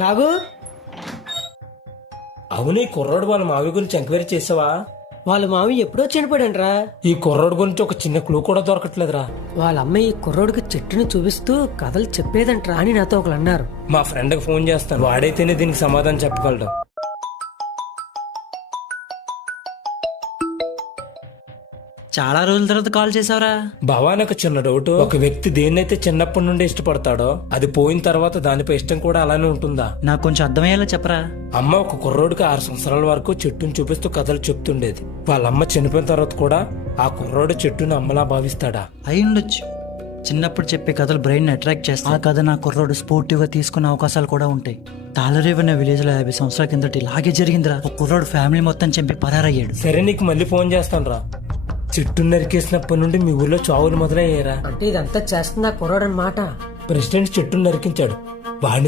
నాగు, అవును, ఈ కుర్రోడు వాళ్ళ మావి గురించి ఎంక్వైరీ చేసావా? వాళ్ళ మావి ఎప్పుడో చనిపోయాడంట్రా. ఈ కుర్రోడు గురించి ఒక చిన్న క్లూ కూడా దొరకట్లేదురా. వాళ్ళ అమ్మ ఈ కుర్రోడికి చెట్టును చూపిస్తూ కథలు చెప్పేదంట్రా అని నాతో ఒకరు అన్నారు. మా ఫ్రెండ్కి ఫోన్ చేస్తాను, వాడైతేనే దీనికి సమాధానం చెప్పగలడు. చాలా రోజుల తర్వాత కాల్ చేసావరా? బావా, నాకు చిన్న డౌట్. ఒక వ్యక్తి దేన్నైతే చిన్నప్పటి నుండి ఇష్టపడతాడో అది పోయిన తర్వాత దానిపై ఇష్టం కూడా అలానే ఉంటుందా? నాకు కొంచెం అర్థమయ్యేలా చెప్పరా. అమ్మ ఒక కుర్రోడికి 6 సంవత్సరాల వరకు చెట్టును చూపిస్తూ కథలు చెప్తుండేది. వాళ్ళ అమ్మ చనిపోయిన తర్వాత కూడా ఆ కుర్రోడు చెట్టును అమ్మలా భావిస్తాడా? అయి ఉండొచ్చు. చిన్నప్పుడు చెప్పే కథలు బ్రెయిన్ అట్రాక్ట్ చేస్తాయి. ఆ కథ నా కుర్రోడు స్పోర్టివ్ గా తీసుకునే అవకాశాలు కూడా ఉంటాయి. తాళరేవన్న విలేజ్ లో 50 సంవత్సరాల కిందటి ఇలాగే జరిగిందిరా. ఒక కుర్రోడు ఫ్యామిలీ మొత్తం చంపి పరారయ్యాడు. సరే, నీకు మళ్ళీ ఫోన్ చేస్తాను రా. చెట్టు నరికేసినప్పటి నుండి మీ ఊర్లో చావులు మొదలయ్యారా? అంటే ఇదంతా చేస్తున్నా కుర్రోడు అన్నమాట. ప్రెసిడెంట్ చెట్టును నరికించాడు. వాడిని